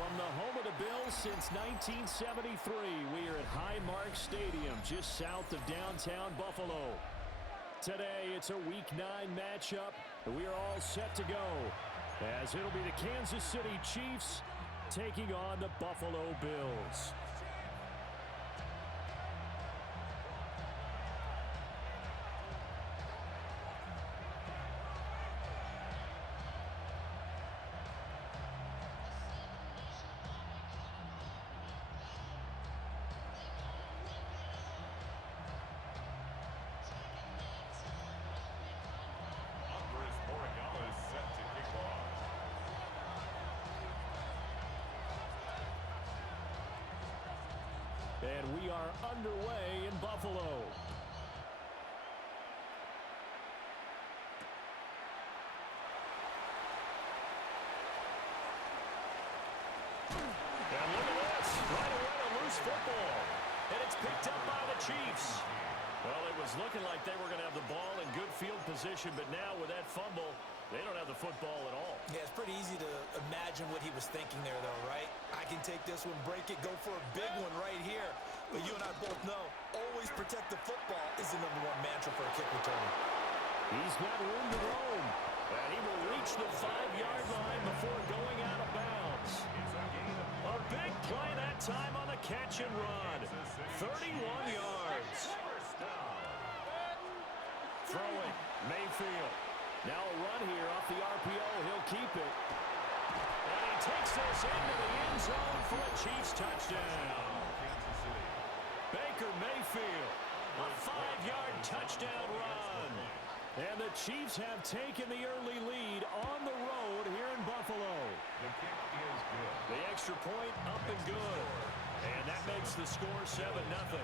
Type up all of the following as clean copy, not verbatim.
From the home of the Bills since 1973, we are at Highmark Stadium, just south of downtown Buffalo. Today, it's a Week 9 matchup, and we are all set to go, as it'll be the Kansas City Chiefs taking on the Buffalo Bills. And we are underway in Buffalo. And look at this. Right away, a loose football. And it's picked up by the Chiefs. Well, it was looking like they were going to have the ball in good field position, but now with that fumble, they don't have the football at all. Yeah, it's pretty easy to imagine what he was thinking there, though, right? I can take this one, break it, go for a big one right here. But you and I both know, always protect the football is the #1 mantra for a kick returner. He's got room to roam, and he will reach the 5-yard line before going out of bounds. A big play that time on the catch and run. 31 yards. Throwing, Mayfield. Now a run here off the RPO. He'll keep it. And he takes this into the end zone for a Chiefs touchdown. Baker Mayfield, a 5-yard touchdown run. And the Chiefs have taken the early lead on the road here in Buffalo. The kick is good. The extra point up and good. And that makes the score 7-0.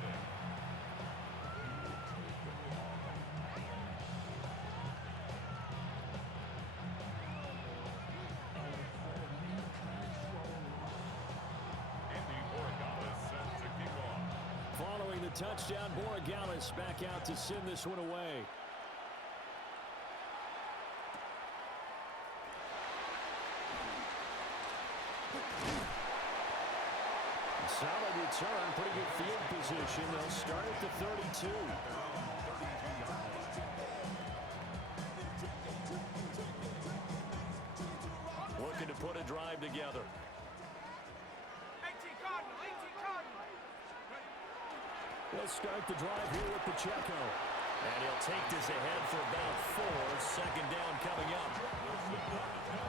Following the touchdown, Borregales back out to send this one away. Solid return, pretty good field position. They'll start at the 32. Looking to put a drive together. They'll start the drive here with Pacheco. And he'll take this ahead for about 4. Second down coming up.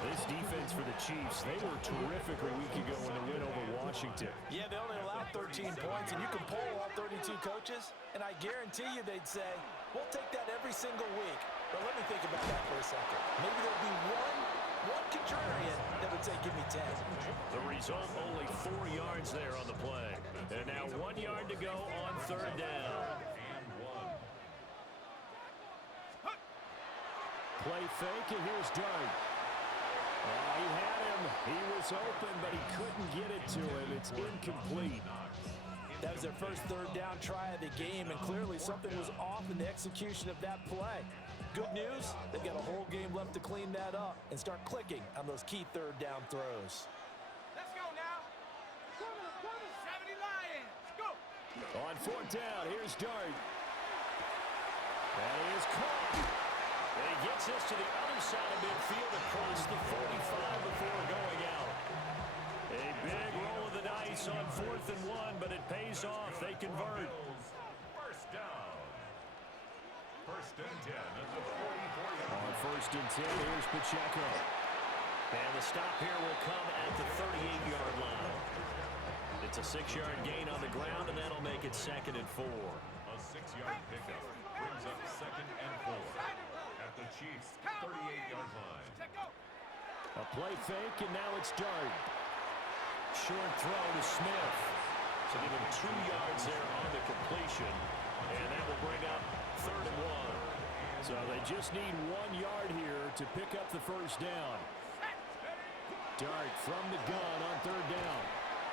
This defense for the Chiefs, they were terrific a week ago in the win over Washington. Yeah, they only allowed 13 points, and you can poll all 32 coaches, and I guarantee you they'd say, we'll take that every single week. But let me think about that for a second. Maybe there'll be one contrarian that would say, give me 10. The result, only 4 yards there on the play. And now 1 yard to go on third down. Play fake, and here's Dart. He had him. He was open, but he couldn't get it to him. It's incomplete. That was their first third down try of the game, and clearly something was off in the execution of that play. Good news, they've got a whole game left to clean that up and start clicking on those key third down throws. Let's go now. 70 Lions, go. On fourth down, here's Dart. And he is caught. And he gets this to the other side of midfield across the 45 before going out. A big roll of the dice on 4th and 1, but it pays off. They convert. First down. First and 10 at the 44-yard line. On 1st and 10, here's Pacheco. And the stop here will come at the 38-yard line. It's a 6-yard gain on the ground, and that'll make it 2nd and 4. A 6-yard pickup brings up 2nd and 4 at the Chiefs' 38-yard line. A play fake, and now it's Dart. Short throw to Smith. So give him 2 yards there on the completion. And that will bring up 3rd and 1. So they just need 1 yard here to pick up the first down. Dart from the gun on 3rd down.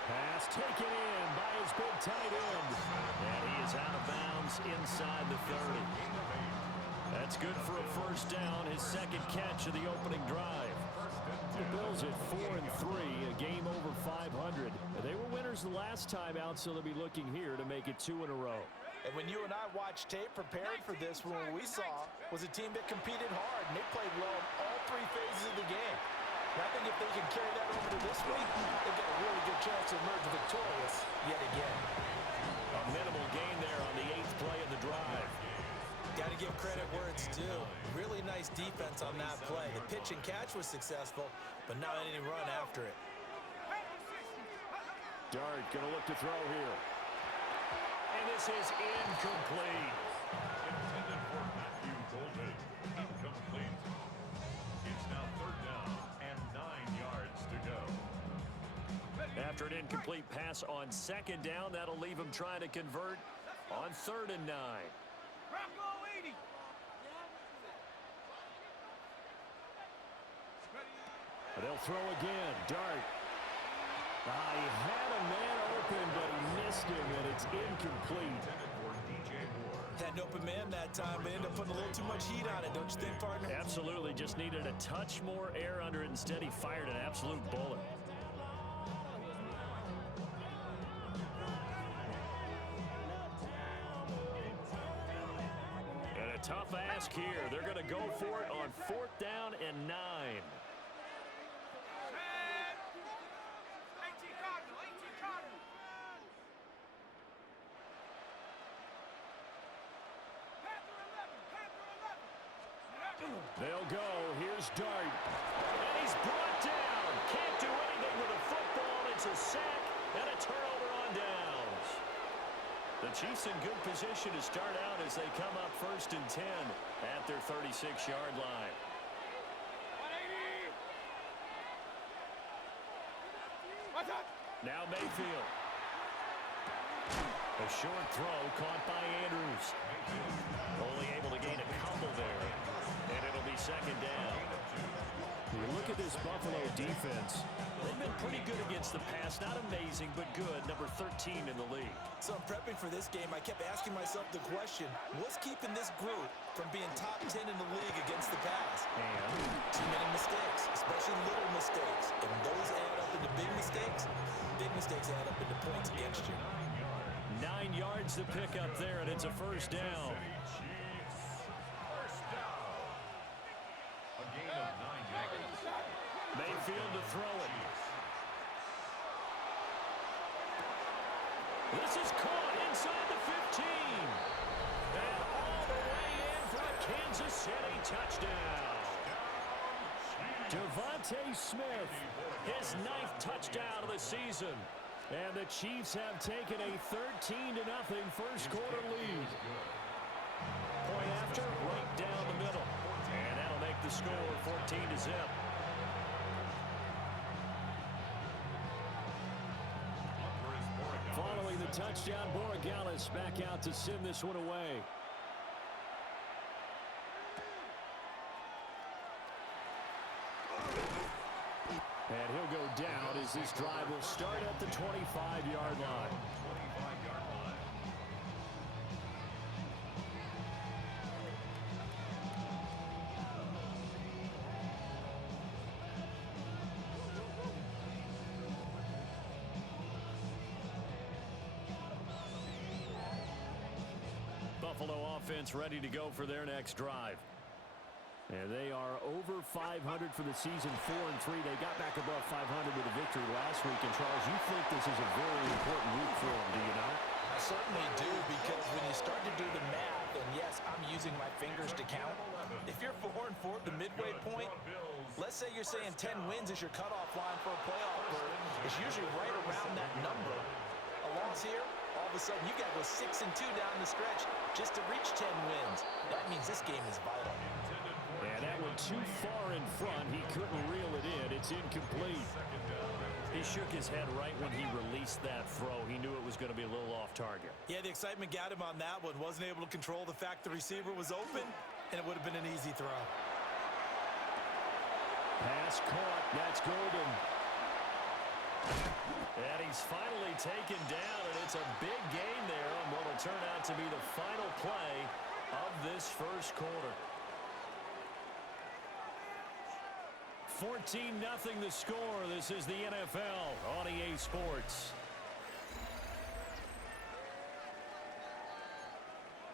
Pass taken in by his big tight end. And he is out of bounds inside the 30. That's good for a first down, his 2nd catch of the opening drive. The Bills at 4-3, a game over 500. They were winners the last time out, so they'll be looking here to make it 2 in a row. And when you and I watched tape preparing for this one, what we saw was a team that competed hard, and they played well in all 3 phases of the game. And I think if they can carry that over to this week, they've got a really good chance to emerge victorious yet again. A minimal gain there on the 8th play of the drive. Got to give credit where it's due. Really nice defense on that play. The pitch and catch was successful, but not any run after it. Dart going to look to throw here. And this is incomplete. Intended for Matthew Golden. Incomplete. It's now 3rd down and 9 yards to go. After an incomplete pass on 2nd down, that'll leave him trying to convert on 3rd and 9. They'll throw again. Dart. He had a man open, but he missed him, and it's incomplete. Had an open man that time, but ended up putting a little too much heat on it, don't you think, partner? Absolutely. Just needed a touch more air under it. Instead, he fired an absolute bullet. And a tough ask here. They're going to go for it on 4th down and 9. They'll go. Here's Dart. And he's brought down. Can't do anything with a football. It's a sack and a turnover on downs. The Chiefs in good position to start out as they come up 1st and 10 at their 36-yard line. Now Mayfield. A short throw caught by Andrews. Only able to gain a couple there. And it'll be 2nd down. You look at this Buffalo defense. They've been pretty good against the pass. Not amazing, but good. Number 13 in the league. So prepping for this game, I kept asking myself the question, what's keeping this group from being top 10 in the league against the pass? And too many mistakes, especially little mistakes. And those add up into big mistakes. Big mistakes add up into points against you. 9 yards to pick up there, and it's a 1st down. A gain of 9 yards. Mayfield to throw it. This is caught inside the 15. And all the way in for a Kansas City touchdown. Devontae Smith, his 9th touchdown of the season. And the Chiefs have taken a 13-0 first quarter lead. Point after, right down the middle. And that'll make the score 14-0. Following the touchdown, Borregales back out to send this one away. And he'll go down as this drive will start at the 25-yard line. Buffalo offense ready to go for their next drive. And they are over 500 for the season, 4-3. They got back above 500 with a victory last week. And, Charles, you think this is a very important week for them, do you not? I certainly do, because when you start to do the math, and yes, I'm using my fingers to count. If you're 4-4 at the midway point, let's say you're saying 10 wins is your cutoff line for a playoff berth. It's usually right around that number. A loss here, all of a sudden you got to go 6-2 down the stretch just to reach 10 wins. That means this game is vital. And that went too far in front. He couldn't reel it in. It's incomplete. He shook his head right when he released that throw. He knew it was going to be a little off target. Yeah, the excitement got him on that one. Wasn't able to control the fact the receiver was open, and it would have been an easy throw. Pass caught. That's Golden. And he's finally taken down, and it's a big gain there on what will turn out to be the final play of this first quarter. 14-0 the score. This is the NFL on EA Sports.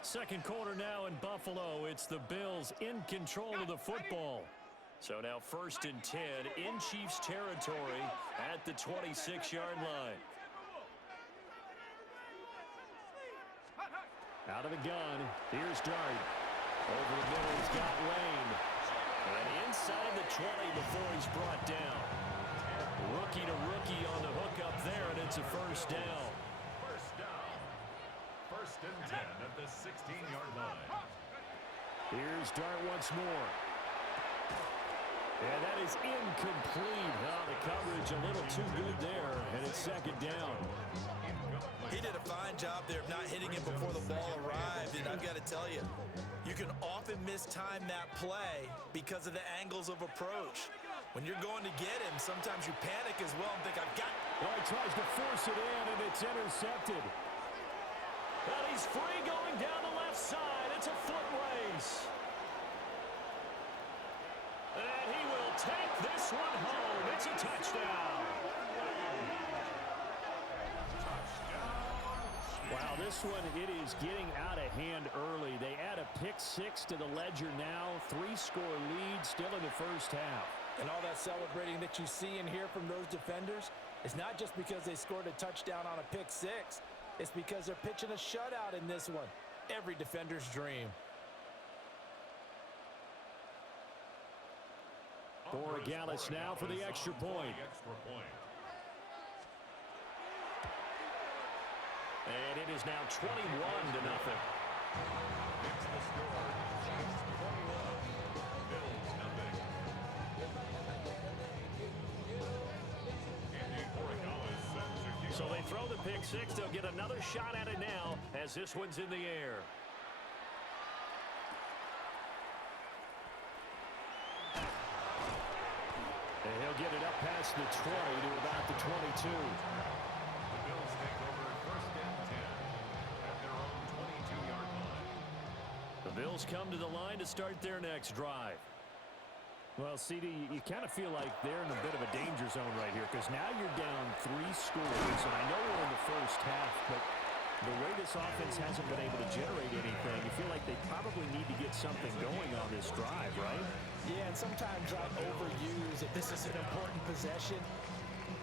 Second quarter now in Buffalo. It's the Bills in control of the football. So now 1st and 10 in Chiefs territory at the 26-yard line. Out of the gun. Here's Dart. Over the middle, he's got Wayne. And inside the 20 before he's brought down. Rookie to rookie on the hook up there, and it's a first down. First down. 1st and 10 at the 16-yard line. Here's Dart once more. And that is incomplete. Oh, the coverage a little too good there, and it's 2nd down. He did a fine job there of not hitting it before the ball arrived, and I've got to tell you, you can often mistime that play because of the angles of approach. When you're going to get him, sometimes you panic as well and think, I've got... Well, he tries to force it in, and it's intercepted. And he's free going down the left side. It's a foot race. And he will take this one home. It's a touchdown. Wow, this one, it is getting out of hand early. They add a pick 6 to the ledger now. 3-score lead still in the first half. And all that celebrating that you see and hear from those defenders is not just because they scored a touchdown on a pick 6. It's because they're pitching a shutout in this one. Every defender's dream. Borregales now for the extra point. And it is now 21-0. It's the score. Chiefs 21, Bills nothing. Andy Borregales set to kick So they off. throw the pick 6. They'll get another shot at it now as this one's in the air. And he'll get it up past the 20 to about the 22. The Bills take over 1st and 10 at their own 22-yard line. The Bills come to the line to start their next drive. Well, CD, you kind of feel like they're in a bit of a danger zone right here because now you're down 3 scores, and I know we're in the first half, but the way this offense hasn't been able to generate anything, you feel like they probably need to get something going on this drive, right? Yeah, and sometimes I overuse if this is an important possession.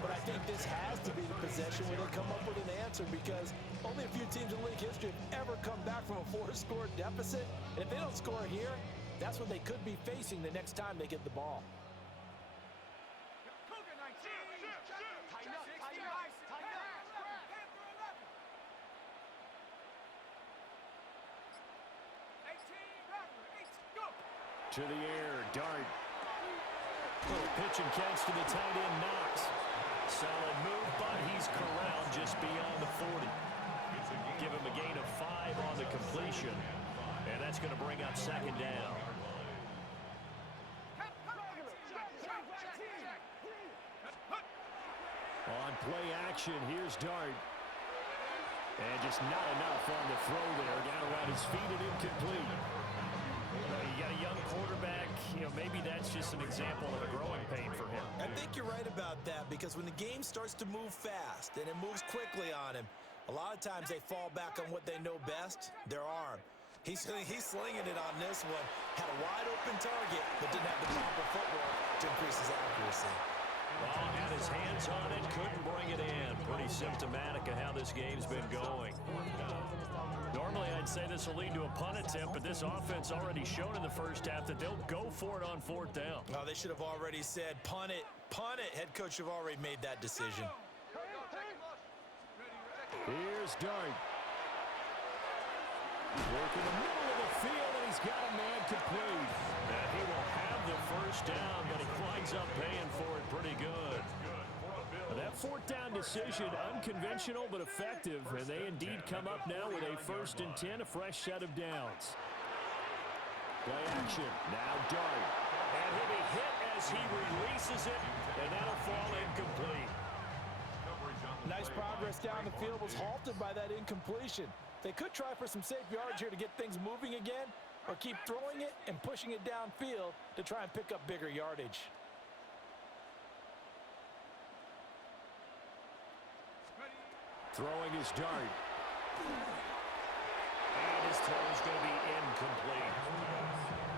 But I think this has to be the possession where they come up with an answer because only a few teams in league history have ever come back from a 4-score deficit. And if they don't score here, that's what they could be facing the next time they get the ball. Cougar 19. Tighten up, tighten up, tighten up. To the air, Dart. Little pitch and catch to the tight end, Knox. Solid move, but he's corralled just beyond the 40. Give him a gain of 5 on the completion, and that's going to bring up 2nd down. On play action, here's Dart. And just not enough on the throw there. Down around his feet and incomplete. You got a young quarterback, maybe that's just an example of a growing pain for him. I think you're right about that because when the game starts to move fast and it moves quickly on him, a lot of times they fall back on what they know best, their arm. He's slinging it on this one. Had a wide open target, but didn't have the proper footwork to increase his accuracy. Well, had his hands on it, couldn't bring it in. Pretty symptomatic of how this game's been going. Normally, I'd say this will lead to a punt attempt, but this offense already showed in the first half that they'll go for it on 4th down. Oh, they should have already said, punt it, punt it. Head coach have already made that decision. Here's Dart. Working the middle of the field, and he's got a man complete. And he will have the first down, but he winds up paying for it pretty good. That 4th down decision, unconventional but effective, and they indeed come up now with a 1st and 10, a fresh set of downs. Play action, now Dart. And he'll be hit as he releases it, and that'll fall incomplete. Nice progress down the field was halted by that incompletion. They could try for some safe yards here to get things moving again, or keep throwing it and pushing it downfield to try and pick up bigger yardage. Throwing his dart. And his throw is going to be incomplete.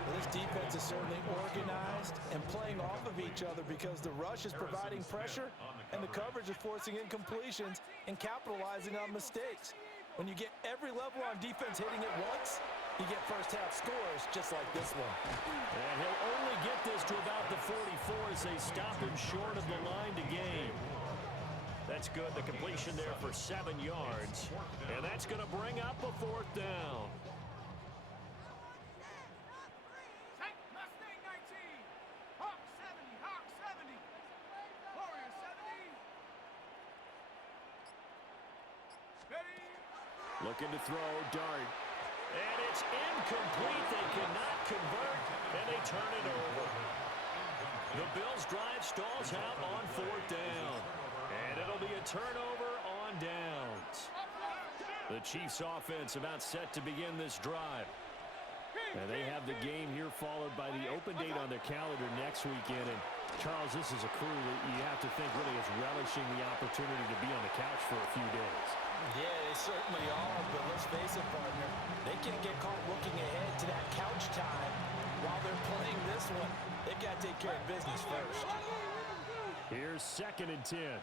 Well, this defense is certainly organized and playing off of each other because the rush is providing pressure and the coverage is forcing incompletions and capitalizing on mistakes. When you get every level on defense hitting at once, you get first-half scores just like this one. And he'll only get this to about the 44 as they stop him short of the line to gain. That's good. The completion there for 7 yards. And that's going to bring up a 4th down. Mustang 19. Hawk 70. Hawk 70. Warrior 70. Ready. Looking to throw, dart. And it's incomplete. They cannot convert, and they turn it over. The Bills' drive stalls out on 4th down. And it'll be a turnover on downs. The Chiefs' offense about set to begin this drive. And they have the game here followed by the open date on their calendar next weekend. And, Charles, this is a crew that you have to think really is relishing the opportunity to be on the couch for a few days. Yeah, they certainly are, but let's face it, partner. They can't get caught looking ahead to that couch time while they're playing this one. They've got to take care of business first. Here's 2nd and 10.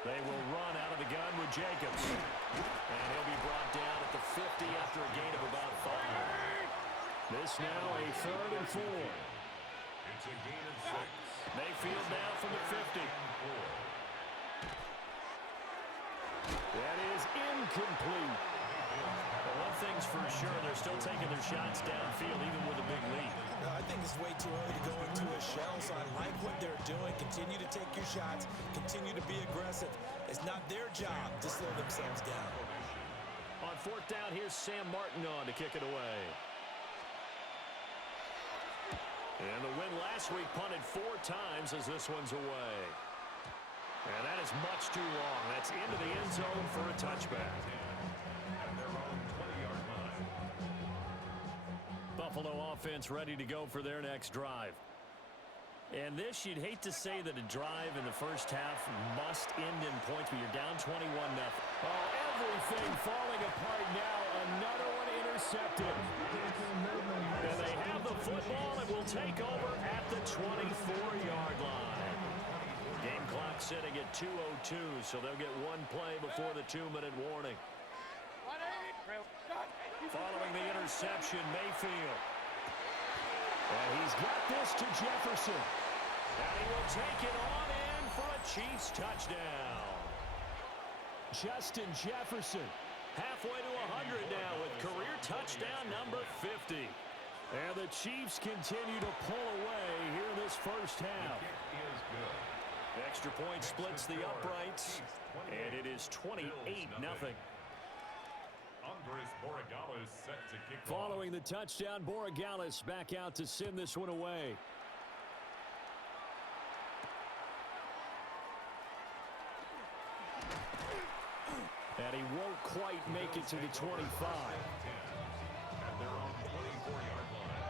They will run out of the gun with Jacobs. And he'll be brought down at the 50 after a gain of about 5. This now a 3rd and 4. It's a gain of 6. Mayfield now from the 50. That is incomplete. But one thing's for sure, they're still taking their shots downfield even with a big lead. I think it's way too early to go into a shell, so I like what they're doing. Continue to take your shots. Continue to be aggressive. It's not their job to slow themselves down. On 4th down, here's Sam Martin on to kick it away. And the win last week punted 4 times as this one's away. And that is much too long. That's into the end zone for a touchback. At their own 20-yard line. Buffalo offense ready to go for their next drive. And this, you'd hate to say that a drive in the first half must end in points, but you're down 21-0. Oh, everything falling apart now. Another one intercepted. And they have the football and will take over at the 24-yard line. Game clock sitting at 2:02, so they'll get one play before the 2-minute warning. Following the interception, Mayfield. And he's got this to Jefferson. And he will take it on in for a Chiefs touchdown. Justin Jefferson, halfway to 100 now with career touchdown number 50. And the Chiefs continue to pull away here in this first half. Kick is good. Extra point splits the uprights, and it is 28-0. Andres Borregales set to kick off. Following the touchdown, Borregales back out to send this one away. And he won't quite make it to the 25. At their own 24-yard line.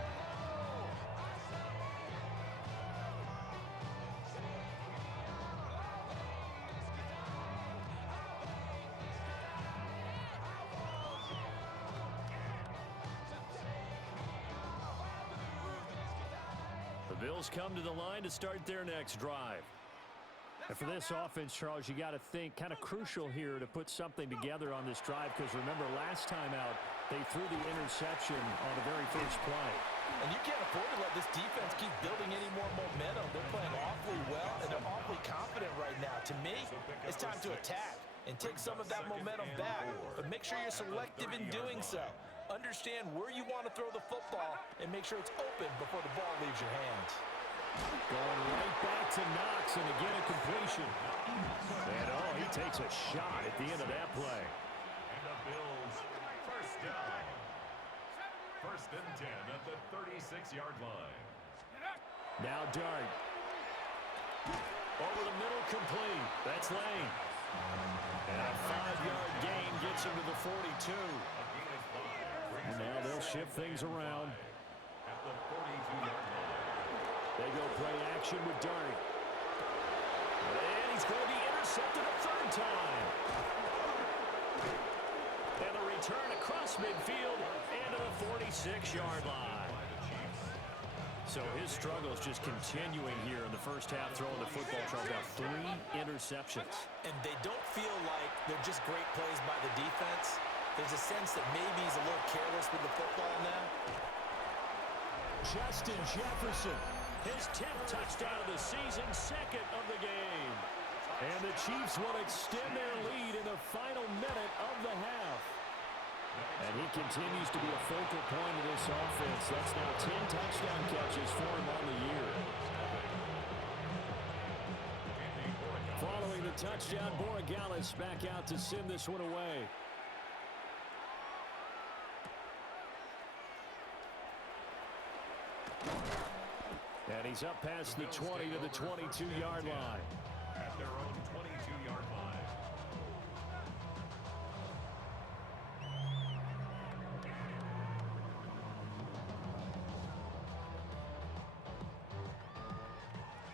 The Bills come to the line to start their next drive. And for this offense, Charles, you got to think kind of crucial here to put something together on this drive, because remember, last time out, they threw the interception on the very first play. And you can't afford to let this defense keep building any more momentum. They're playing awfully well, and they're awfully confident right now. To me, it's time to attack and take some of that momentum back, but make sure you're selective in doing so. Understand where you want to throw the football and make sure it's open before the ball leaves your hands. Going right back to Knox, and again a completion. And oh, he takes a shot at the end of that play. And the Bills first down. 1st and 10 at the 36-yard line. Now Dart. Over the middle, complete. That's Lane. And a 5-yard gain gets him to the 42. A gain of 5 brings And now they'll shift things around. at the 42-yard line. They go play action with Dart. And he's going to be intercepted a third time. And the return across midfield and to the 46-yard line. So his struggles just continuing here in the first half, throwing the football. Charles got 3 interceptions. And they don't feel like they're just great plays by the defense. There's a sense that maybe he's a little careless with the football now. Justin Jefferson, his 10th touchdown of the season, 2nd of the game. And the Chiefs will extend their lead in the final minute of the half. And he continues to be a focal point of this offense. That's now 10 touchdown catches for him on the year. Following the touchdown, Borregales back out to send this one away. And he's up past the 20 to the 22-yard line. At their own 22-yard line.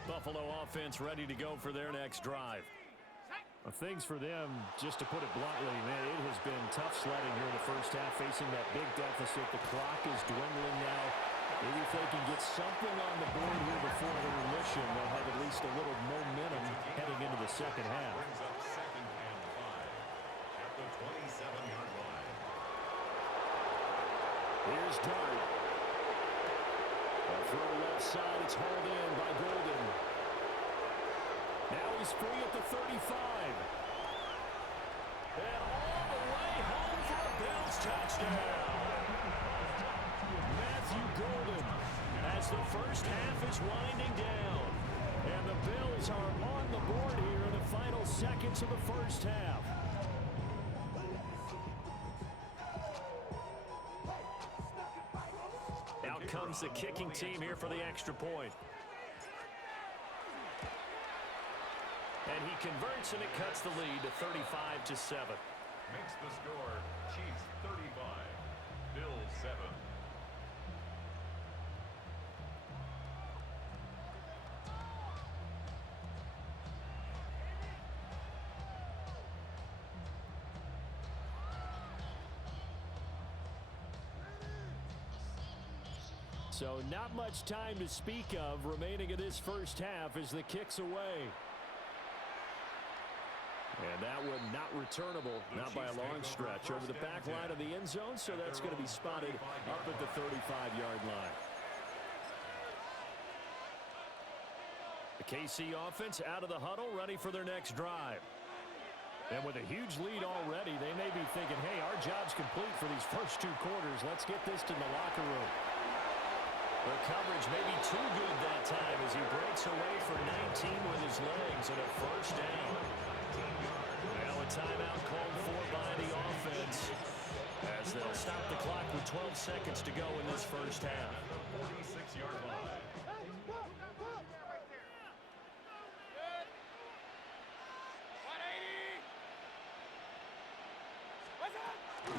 Buffalo offense ready to go for their next drive. Things for them, just to put it bluntly, man, it has been tough sledding here in the first half, facing that big deficit. The clock is dwindling now. Maybe if they can get something on the board here before intermission, they'll have at least a little momentum heading into the second half. Brings up 2nd and 5 at the 27-yard line. Here's Dart. A throw left side, it's hauled in by Golden. Now he's free at the 35. And all the way home for a Bills touchdown. Matthew Golden as the first half is winding down. And the Bills are on the board here in the final seconds of the first half. Out comes the kicking team here for the extra point. And he converts, and it cuts the lead to 35-7. Makes the score Chiefs 35, Bills 7. So not much time to speak of remaining in this first half as the kick's away. And that one not returnable, not by a long stretch, over the back line of the end zone, so that's going to be spotted up at the 35-yard line. The KC offense out of the huddle, ready for their next drive. And with a huge lead already, they may be thinking, hey, our job's complete for these first 2 quarters. Let's get this to the locker room. The coverage may be too good that time as he breaks away for 19 with his legs and a first down. Now a timeout called for by the offense as they'll stop the clock with 12 seconds to go in this first half. 46-yard line.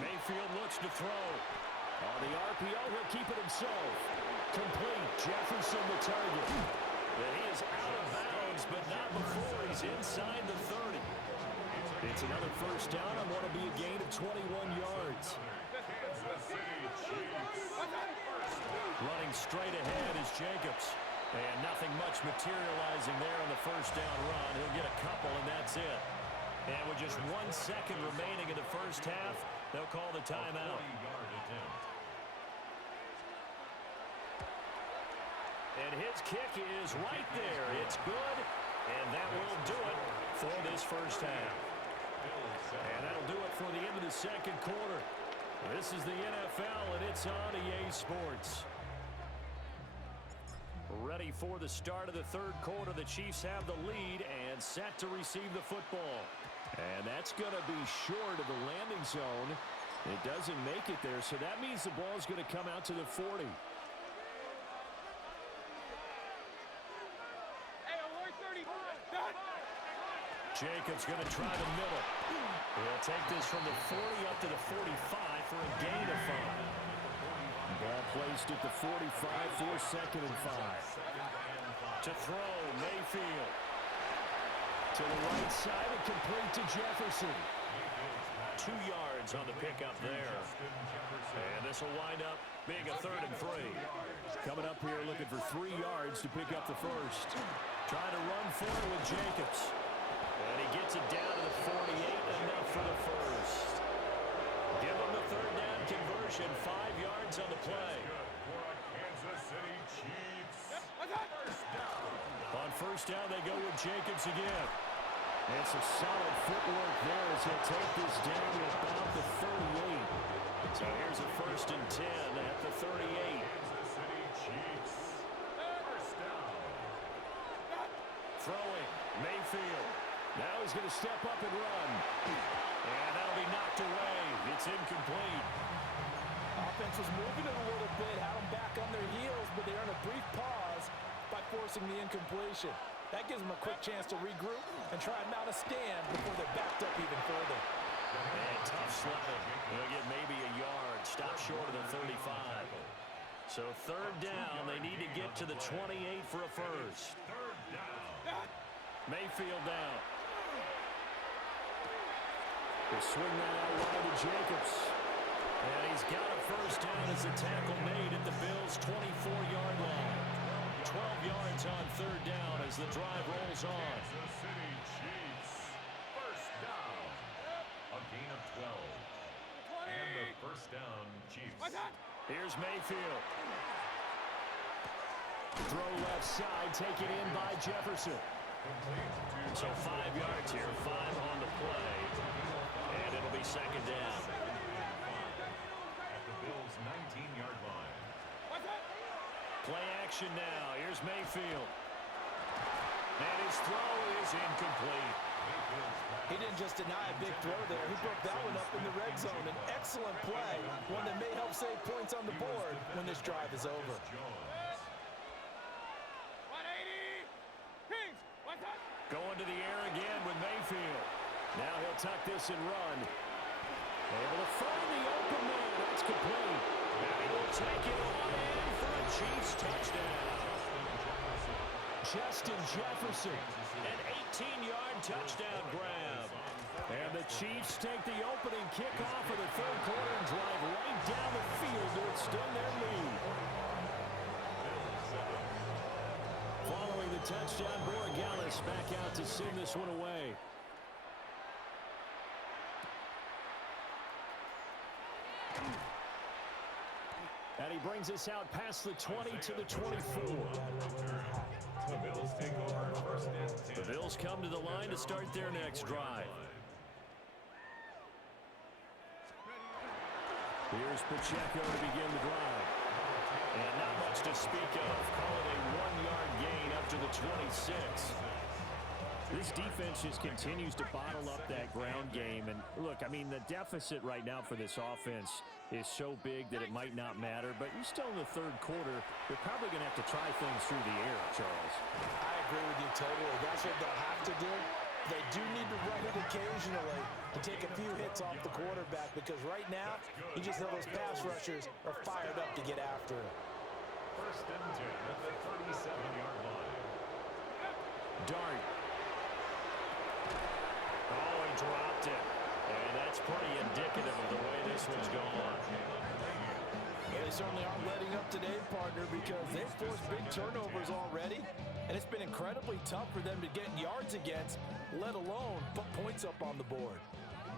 Mayfield looks to throw. On the RPO, he'll keep it himself. Complete. Jefferson the target. And he is out of bounds, but not before he's inside the 30. It's another first down on what will be a gain of 21 yards. Running straight ahead is Jacobs. And nothing much materializing there on the first down run. He'll get a couple, and that's it. And with just 1 second remaining in the first half, they'll call the timeout. And his kick is right there. It's good, and that will do it for this first half. And that'll do it for the end of the second quarter. This is the NFL, and it's on EA Sports. Ready for the start of the third quarter. The Chiefs have the lead and set to receive the football. And that's going to be short of the landing zone. It doesn't make it there, so that means the ball's going to come out to the 40. Jacobs going to try the middle. He'll take this from the 40 up to the 45 for a gain of 5. Ball placed at the 45 for 2nd and 5. To throw, Mayfield. To the right side and complete to Jefferson. 2 yards on the pickup there. And this will wind up being a 3rd and 3. Coming up here looking for 3 yards to pick up the first. Trying to run forward with Jacobs. And he gets it down to the 48, enough for the first. Give him the 3rd down conversion, 5 yards on the play. On first down, they go with Jacobs again. And some solid footwork there as he'll take this down to about the 38. So here's a 1st and 10 at the 38. Throwing, Mayfield. Now he's going to step up and run. And that'll be knocked away. It's incomplete. Offense was moving it a little bit, had them back on their heels, but they earned a brief pause by forcing the incompletion. That gives them a quick chance to regroup and try and mount a stand before they're backed up even further. And tough sledding. They'll get maybe a yard. Stop short of the 35. So 3rd down, they need to get to the 28 for a first. Mayfield down. They swing that out wide to Jacobs. And he's got a first down as the tackle made at the Bills' 24-yard line. 12 yards on 3rd down as the drive rolls on. Kansas City Chiefs, first down. A gain of 12. And the first down, Chiefs. Here's Mayfield. Throw left side, taken in by Jefferson. So 5 yards here, 5 on the play. And it'll be 2nd down. At the Bills' 19-yard line. Play action now. Here's Mayfield. And his throw is incomplete. He didn't just deny a big throw there. He broke that one up in the red zone. An excellent play, one that may help save points on the board when this drive is over. Going to the air again with Mayfield. Now he'll tuck this and run. Able to find the open man. That's complete. And he will take it on in for a Chiefs touchdown. Justin Jefferson, an 18-yard touchdown grab. And the Chiefs take the opening kickoff of the 3rd quarter and drive right down the field to extend their lead. Following the touchdown, Borregales back out to send this one away. And he brings us out past the 20 to the 24. The Bills take over 1st and 10. The Bills come to the line to start their next drive. Here's Pacheco to begin the drive. And not much to speak of. Call it a 1-yard gain up to the 26. This defense just continues to bottle up that ground game. And look, I mean, the deficit right now for this offense is so big that it might not matter. But you're still in the 3rd quarter. They're probably going to have to try things through the air, Charles. I agree with you totally. That's what they'll have to do. They do need to run it occasionally to take a few hits off the quarterback, because right now, you just know those pass rushers are fired up to get after him. 1st and 10 at the 37-yard line. Dart. Oh, he dropped it. And that's pretty indicative of the way this one's gone. Well, they certainly aren't letting up today, partner, because they've forced big turnovers already, and it's been incredibly tough for them to get yards against, let alone put points up on the board.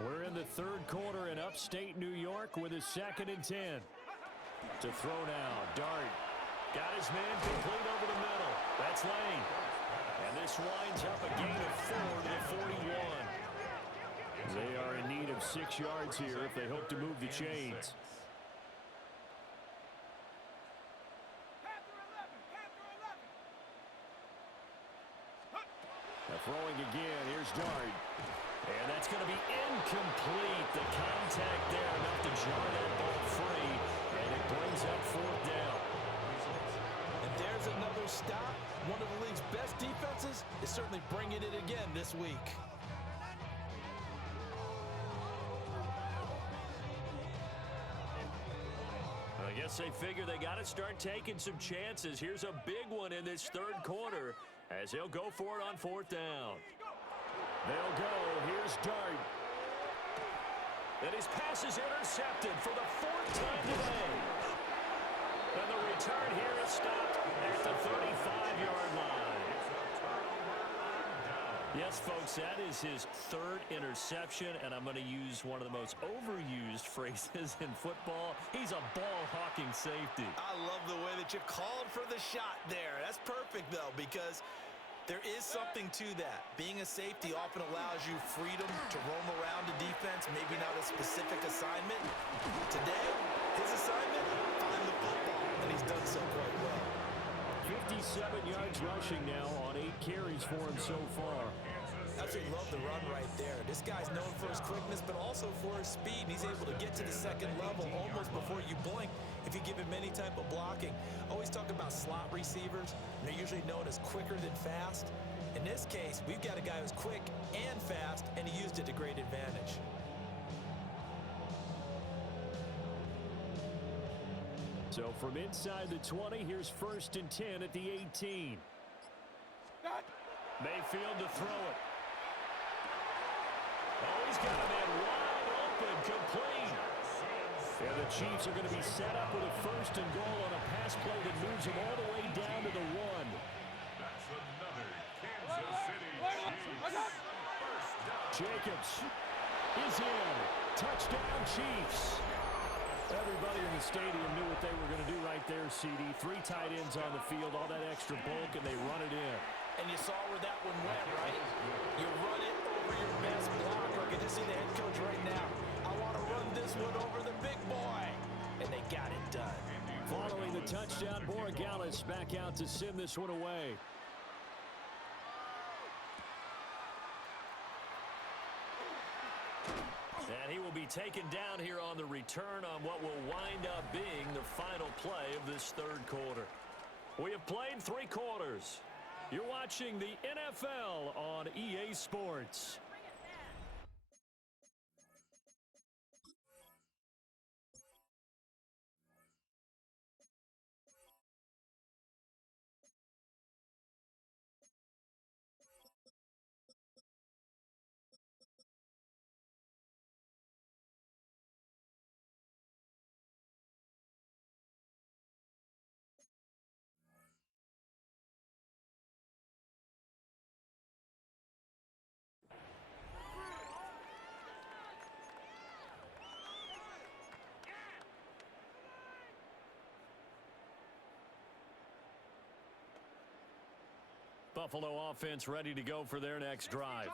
We're in the 3rd quarter in upstate New York with a 2nd and 10. To throw now, Dart. Got his man complete over the middle. That's Lane. And this winds up a gain of 4 to the 41. They are in need of 6 yards here if they hope to move the chains. Now throwing again, here's Dart. And that's going to be incomplete. The contact there enough to jar that ball free. And it brings up 4th down. And there's another stop. One of the league's best defenses is certainly bringing it again this week. I guess they figure they got to start taking some chances. Here's a big one in this 3rd quarter as they'll go for it on 4th down. They'll go. Here's Dart. And his pass is intercepted for the 4th time today. And the return here is stopped at the 35-yard line. Yes, folks, that is his 3rd interception, and I'm going to use one of the most overused phrases in football. He's a ball-hawking safety. I love the way that you called for the shot there. That's perfect, though, because there is something to that. Being a safety often allows you freedom to roam around the defense, maybe not a specific assignment. Today, his assignment, find the football, and he's done so quite well. 57 yards rushing now on 8 carries for him so far. Absolutely love the run right there. This guy's known for his quickness, but also for his speed. He's able to get to the 2nd level almost before you blink if you give him any type of blocking. Always talk about slot receivers. They're usually known as quicker than fast. In this case, we've got a guy who's quick and fast, and he used it to great advantage. So from inside the 20, here's 1st and 10 at the 18. Mayfield to throw it. Oh, he's got a man wide open, complete. And the Chiefs are going to be set up with a 1st and goal on a pass play that moves them all the way down to the 1. That's another Kansas City Chiefs. Jacobs is in. Touchdown, Chiefs. Everybody in the stadium knew what they were going to do right there, CD. 3 tight ends on the field, all that extra bulk, and they run it in. And you saw where that one went, right? You run it over your best blocker. I can just see the head coach right now. I want to run this one over the big boy. And they got it done. Following the touchdown, Borregales back out to send this one away. And he will be taken down here on the return on what will wind up being the final play of this 3rd quarter. We have played 3 quarters. You're watching the NFL on EA Sports. Buffalo offense ready to go for their next drive.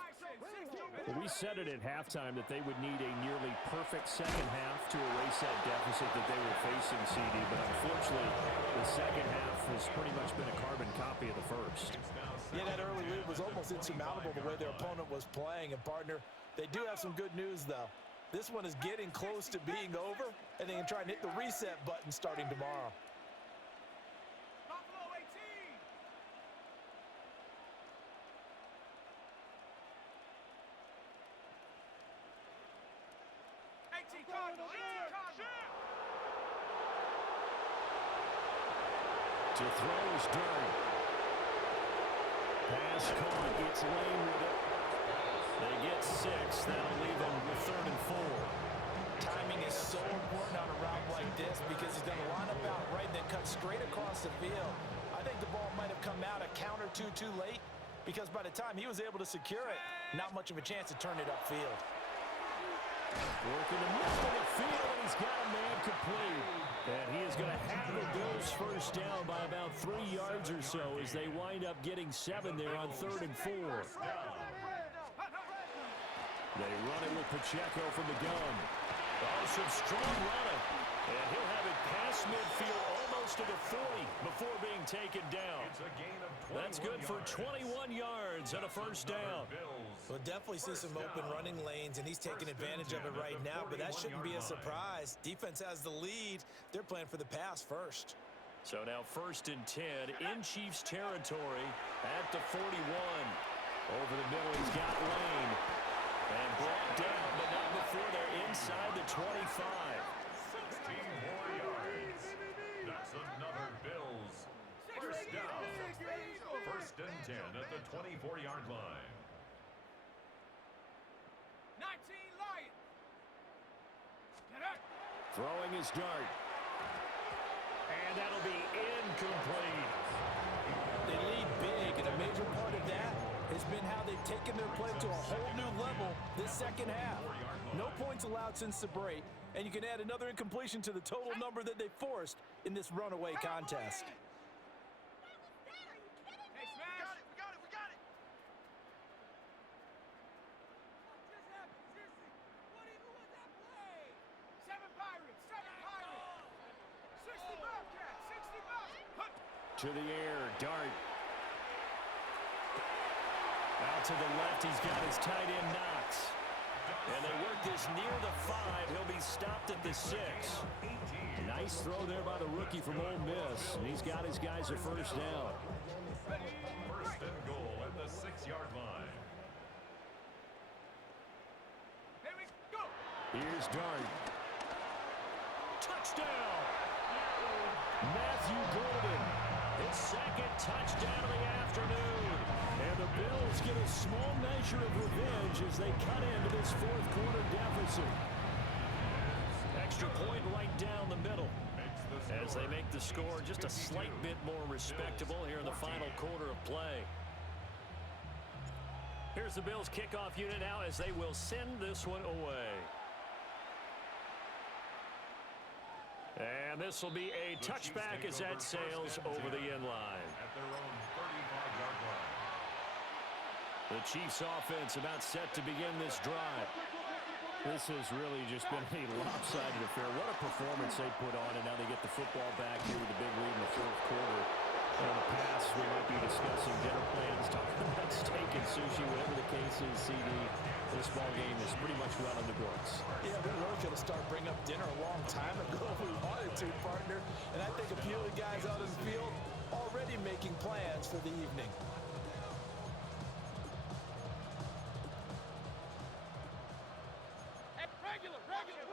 Well, we said it at halftime that they would need a nearly perfect second half to erase that deficit that they were facing, CD, but unfortunately the second half has pretty much been a carbon copy of the first. Yeah, that early lead was almost insurmountable the way their opponent was playing. And, partner, they do have some good news, though. This one is getting close to being over, and they can try and hit the reset button starting tomorrow. Buffalo 18. 18 Cardinal. 18 Cardinal. To throw is Durham. Pass caught. Gets Lane with it. They get 6. That'll leave them with 3rd and 4. Timing is so important on a route like this because he's going to line up out right and then cut straight across the field. I think the ball might have come out a count or two too late because by the time he was able to secure it, not much of a chance to turn it upfield. Working the middle of the field, and he's got a man complete. And he is going to have the Bills first down by about 3 yards or so as they wind up getting 7 there on 3rd and 4. They run it with Pacheco from the gun. Oh, some strong running. And he'll have it past midfield almost to the 40 before being taken down. That's good for 21 yards and a first down. We'll definitely see some open running lanes, and he's taking advantage of it right now, but that shouldn't be a surprise. Defense has the lead. They're playing for the pass first. So now 1st and 10 in Chiefs territory at the 41. Over the middle, he's got Lane. And brought down, but not before they're inside the 25. 16 more yards. That's another Bills first down. 1st and 10 at the 24-yard line. Throwing his dart. And that'll be incomplete. They lead big, and a major part of that has been how they've taken their play to a whole new level this second half. No points allowed since the break, and you can add another incompletion to the total number that they forced in this runaway contest. Hey, Smash! We got it! We got it! What just happened? Seriously, what even was that play? 7 Pirates! 7 Pirates! 60 Bobcats! 60 Bobcats! To the air, dart. Out to the left, he's got his tight end Knox. And they work this near the 5. He'll be stopped at the 6. Nice throw there by the rookie from Ole Miss. And he's got his guys a first down. First and goal at the 6-yard line. Here we go! Here's Dart. Touchdown! Matthew Golden, his second touchdown of the afternoon. And the Bills get a small measure of revenge as they cut into this fourth quarter deficit. Extra point right down the middle as they make the score just a slight bit more respectable here in the final quarter of play. Here's the Bills kickoff unit now as they will send this one away. And this will be a touchback as that sails over the end line. At their own 35-yard line. The Chiefs offense about set to begin this drive. This has really just been a lopsided affair. What a performance they put on, and now they get the football back here with a big lead in the fourth quarter. In the past, we might be discussing dinner plans, talking about steak and sushi, whatever the case is, CD. This ball game is pretty much run on the books. Yeah, we really could have started bringing up dinner a long time ago if we wanted to, partner. And I think a few of the guys out in the field already making plans for the evening. Hey, regular! Watch the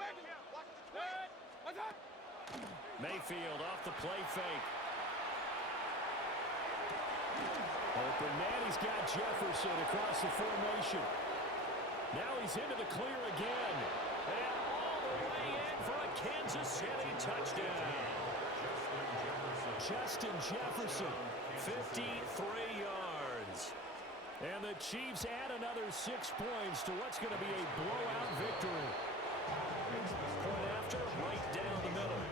twin! What's up? Mayfield off the play fake. Open man, he's got Jefferson across the formation. Now he's into the clear again. And all the way in for a Kansas City touchdown. Justin Jefferson, 53 yards. And the Chiefs add another 6 points to what's going to be a blowout victory. Point after, right down the middle.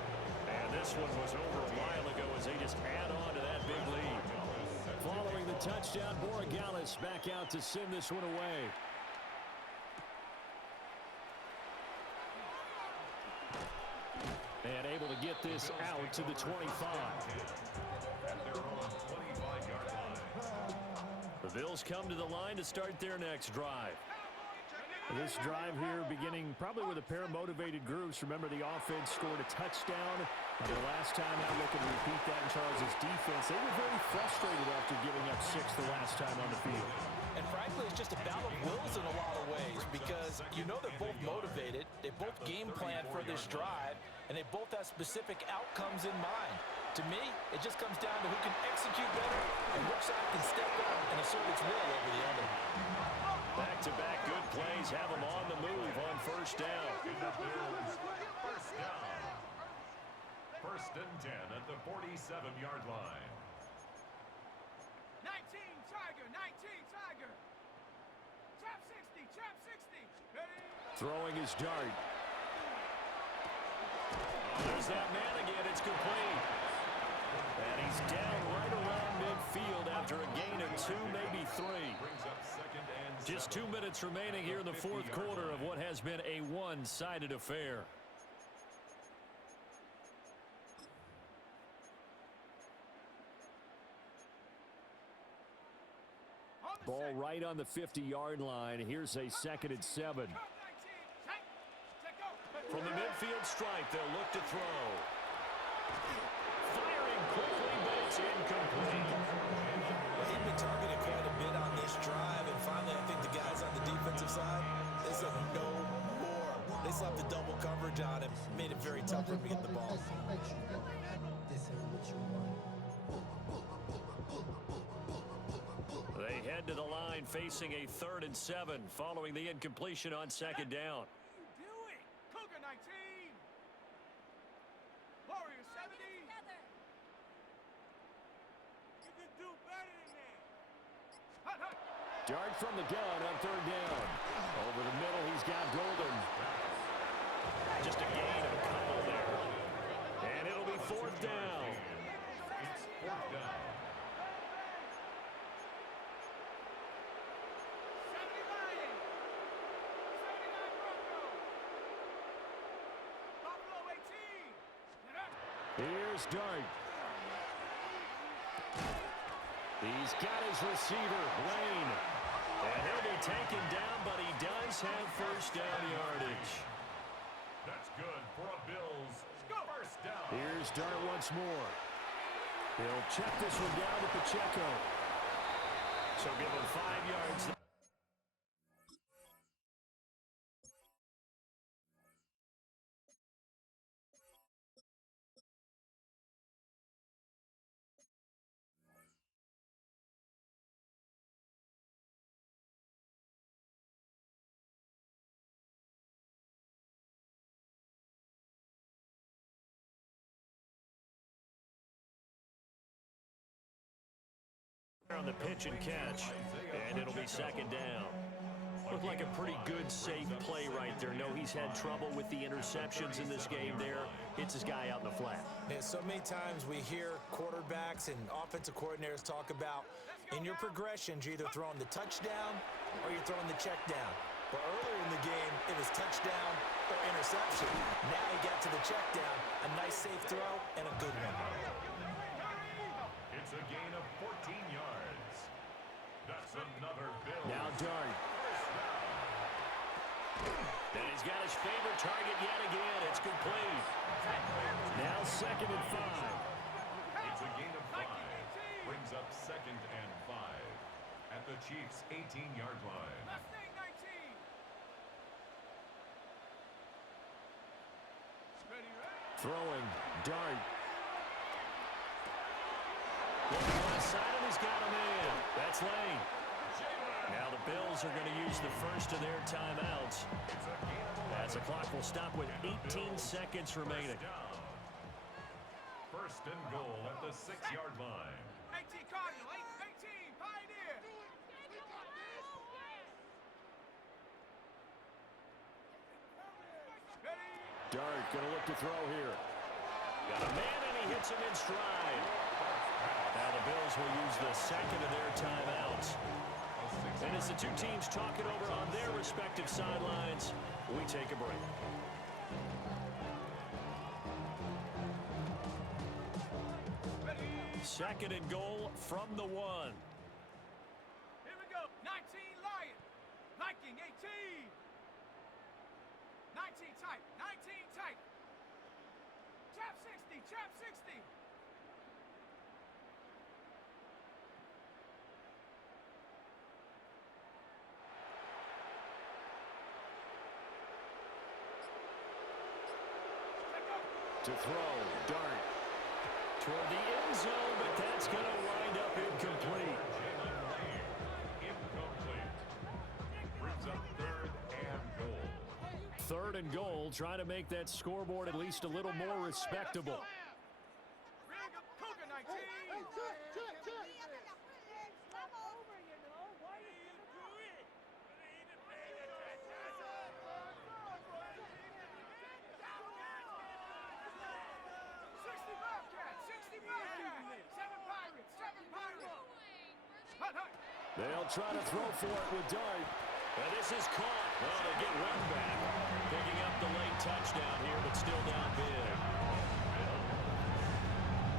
And this one was over a while ago as they just add on to that big lead. Following the touchdown, Borregales back out to send this one away. And able to get this out to the 25. At their own 25-yard line. The Bills come to the line to start their next drive. This drive here beginning probably with a pair of motivated groups. Remember, the offense scored a touchdown. And the last time out, looking to repeat that in Charles's defense. They were very frustrated after giving up 6 the last time on the field. And frankly, it's just a battle of wills in a lot of ways because you know they're both motivated. They both game plan for this drive, and they both have specific outcomes in mind. To me, it just comes down to who can execute better and which side can step up and assert its will over the other. Back-to-back good plays have them on the move on first down. First down. First and 10 at the 47-yard line. 19 Tiger! 19 Tiger! Trap 60! Trap 60! Ready? Throwing his dart. There's that man again. It's complete. And he's down right around midfield after a gain of 2, maybe 3. Brings up second and Just 2 minutes remaining here in the fourth quarter of what has been a one-sided affair. Ball right on the 50-yard line. Here's a 2nd and 7. Trap 19! Check! Check go! From the midfield stripe, they'll look to throw. Firing quickly, but it's incomplete. Well, he'd been targeted quite a bit on this drive, and finally I think the guys on the defensive side, they said no more. They slapped the double coverage on him, made it very tough for him to get the ball. They head to the line facing a 3rd and 7 following the incompletion on 2nd down. What are you doing? Cougar 19! do better than that. Dart from the gun on third down. Over the middle, he's got Golden. Just a gain of a couple there. And it'll be fourth down. It's fourth down. 70 Lions. 79 Broncos. Buffalo 18. Here's Dart. He's got his receiver, Lane. And he'll be taken down, but he does have first down yardage. That's good for a Bills first down. Here's Dart once more. He'll check this one down to Pacheco. So give him 5 yards. On the pitch and catch, and it'll be second down. Looked like a pretty good, safe play right there. No, he's had trouble with the interceptions in this game there. Hits his guy out in the flat. Yeah, so many times we hear quarterbacks and offensive coordinators talk about in your progressions, you're either throwing the touchdown or you're throwing the check down. But earlier in the game, it was touchdown or interception. Now he got to the check down. A nice, safe throw and a good one. It's a gain of 14 yards. That's another Bill. Now Dart. And he's got his favorite target yet again. It's complete. Now second and 5. It's a gain of 5. Brings up second and 5 at the Chiefs' 18-yard line. Mustang 19. Ready. Throwing. Dart. Looking left side, and he's got him in. That's Lane. Now the Bills are going to use the first of their timeouts. As the clock will stop with 18 seconds remaining. First and goal at the 6-yard line. 18 Cardinal. 18 Pioneer. Ready. Dart going to look to throw here. Got a man, and he hits him in stride. Now the Bills will use the second of their timeouts. And as the two teams talk it over on their respective sidelines, we take a break. Second and goal from the 1. Here we go. 19 Lion. Viking 18. 19 tight. 19 tight. Chap 60. Chap 60. To throw, Dart. Toward the end zone, but that's going to wind up incomplete. Incomplete. Brings up third and goal. Third and goal, trying to make that scoreboard at least a little more respectable. Ring of Cougar 19. They'll try to throw for it with Dart. And this is caught. Well, they get one back. Picking up the late touchdown here, but still down big.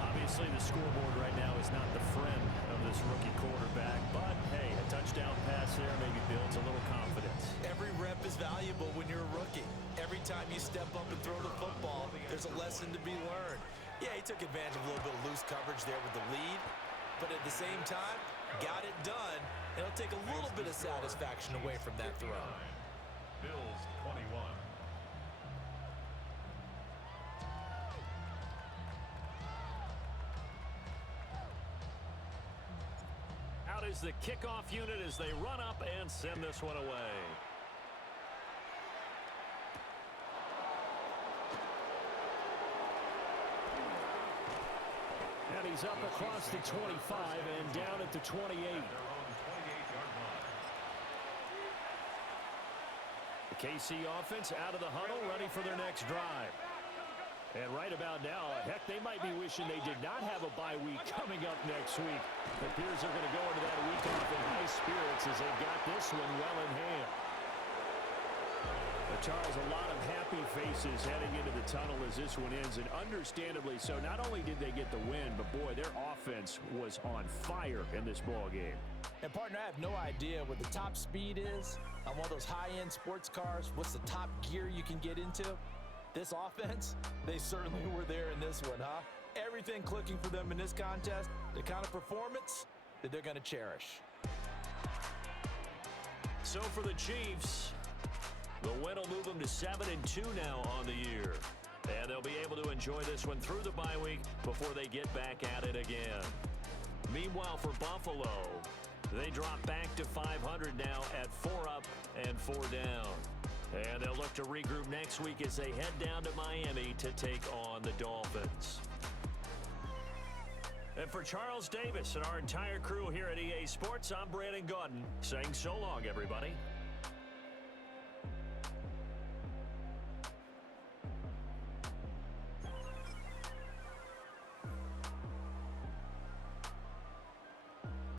Obviously, the scoreboard right now is not the friend of this rookie quarterback. But, hey, a touchdown pass there maybe builds a little confidence. Every rep is valuable when you're a rookie. Every time you step up and throw the football, there's a lesson to be learned. Yeah, he took advantage of a little bit of loose coverage there with the lead. But at the same time, got it done. It'll take a little bit of satisfaction away from that throw. Bills 21. Out is the kickoff unit as they run up and send this one away. And he's up across the 25 and down at the 28. Their own 28-yard line. The KC offense out of the huddle, ready for their next drive. And right about now, heck, they might be wishing they did not have a bye week coming up next week. It appears they're going to go into that week off in high spirits as they've got this one well in hand. But Charles, a lot of happy faces heading into the tunnel as this one ends, and understandably so. Not only did they get the win, but boy, their offense was on fire in this ball game. And partner, I have no idea what the top speed is on one of those high-end sports cars. What's the top gear you can get into? This offense, they certainly were there in this one, huh? Everything clicking for them in this contest, the kind of performance that they're going to cherish. So for the Chiefs, the win will move them to 7-2 now on the year. And they'll be able to enjoy this one through the bye week before they get back at it again. Meanwhile, for Buffalo, they drop back to 500 now at 4 up and 4 down. And they'll look to regroup next week as they head down to Miami to take on the Dolphins. And for Charles Davis and our entire crew here at EA Sports, I'm Brandon Gaudin saying so long, everybody.